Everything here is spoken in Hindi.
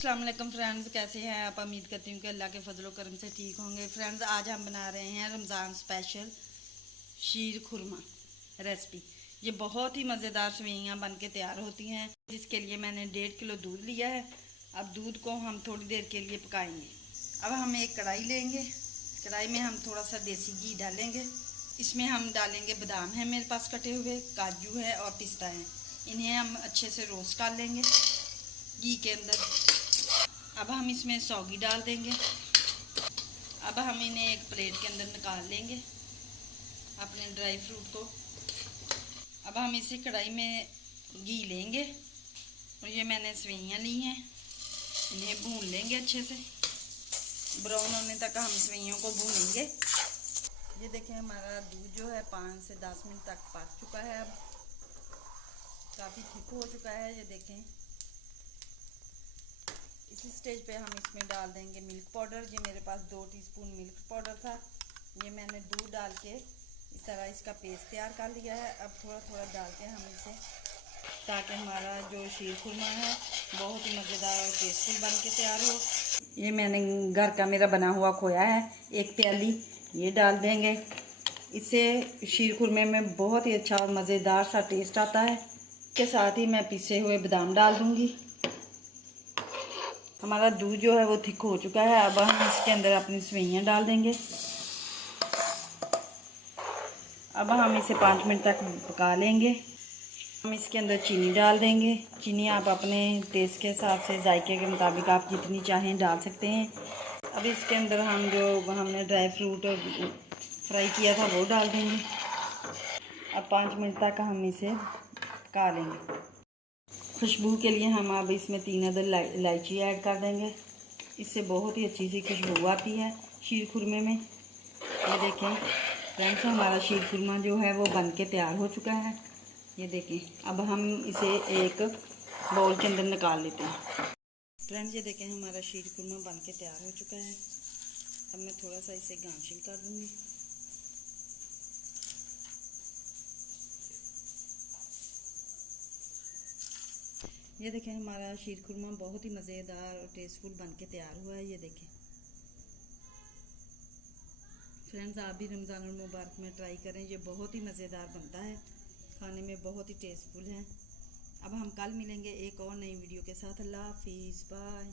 अस्सलाम वालेकुम फ्रेंड्स, कैसे हैं आप। उम्मीद करती हूँ कि अल्लाह के फजलो करम से ठीक होंगे। फ्रेंड्स, आज हम बना रहे हैं रमज़ान स्पेशल शीर खुरमा रेसिपी। ये बहुत ही मज़ेदार सेवइयाँ बन के तैयार होती हैं, जिसके लिए मैंने 1.5 किलो दूध लिया है। अब दूध को हम थोड़ी देर के लिए पकाएंगे। अब हम एक कढ़ाई लेंगे। कढ़ाई में हम थोड़ा सा देसी घी डालेंगे। इसमें हम डालेंगे बादाम है मेरे पास कटे हुए, काजू है और पिस्ता है। इन्हें हम अच्छे से रोस्ट कर लेंगे घी के अंदर। अब हम इसमें सौगी डाल देंगे। अब हम इन्हें एक प्लेट के अंदर निकाल लेंगे अपने ड्राई फ्रूट को। अब हम इसी कढ़ाई में घी लेंगे और ये मैंने सेवइयाँ ली हैं, इन्हें भून लेंगे अच्छे से। ब्राउन होने तक हम सेवइयों को भूनेंगे। ये देखें, हमारा दूध जो है 5 से 10 मिनट तक पक चुका है। अब काफ़ी थिक हो चुका है, ये देखें। इसी स्टेज पे हम इसमें डाल देंगे मिल्क पाउडर। ये मेरे पास 2 टीस्पून मिल्क पाउडर था। ये मैंने दूध डाल के इस तरह इसका पेस्ट तैयार कर लिया है। अब थोड़ा थोड़ा डाल के हम इसे, ताकि हमारा जो शीर खुरमा है बहुत ही मज़ेदार और टेस्टफुल बन के तैयार हो। ये मैंने घर का मेरा बना हुआ खोया है, 1 प्याली, ये डाल देंगे। इससे शीर खुरमे में बहुत ही अच्छा और मज़ेदार सा टेस्ट आता है। इसके साथ ही मैं पिसे हुए बादाम डाल दूँगी। हमारा दूध जो है वो थिक हो चुका है। अब हम इसके अंदर अपनी सेवइयाँ डाल देंगे। अब हम इसे 5 मिनट तक पका लेंगे। हम इसके अंदर चीनी डाल देंगे। चीनी आप अपने टेस्ट के हिसाब से, जायके के मुताबिक आप जितनी चाहें डाल सकते हैं। अब इसके अंदर हम जो हमने ड्राई फ्रूट फ्राई किया था वो डाल देंगे। अब 5 मिनट तक हम इसे पका लेंगे। खुशबू के लिए हम अब इसमें 3 अदद इलायची ऐड कर देंगे। इससे बहुत ही अच्छी सी खुशबू आती है शीर खुरमे में। ये देखें फ्रेंड्स, हमारा शीर खुरमा जो है वो बन के तैयार हो चुका है। ये देखें, अब हम इसे एक बाउल के अंदर निकाल लेते हैं। फ्रेंड्स, ये देखें, हमारा शीर खुरमा बन के तैयार हो चुका है। अब मैं थोड़ा सा इसे गार्निशिंग कर दूँगी। ये देखें, हमारा शीर खुरमा बहुत ही मज़ेदार और टेस्टफुल बन के तैयार हुआ है। ये देखें फ्रेंड्स, आप भी रमज़ान मुबारक में ट्राई करें। ये बहुत ही मज़ेदार बनता है, खाने में बहुत ही टेस्टफुल है। अब हम कल मिलेंगे एक और नई वीडियो के साथ। अल्लाह हाफिज़, बाय।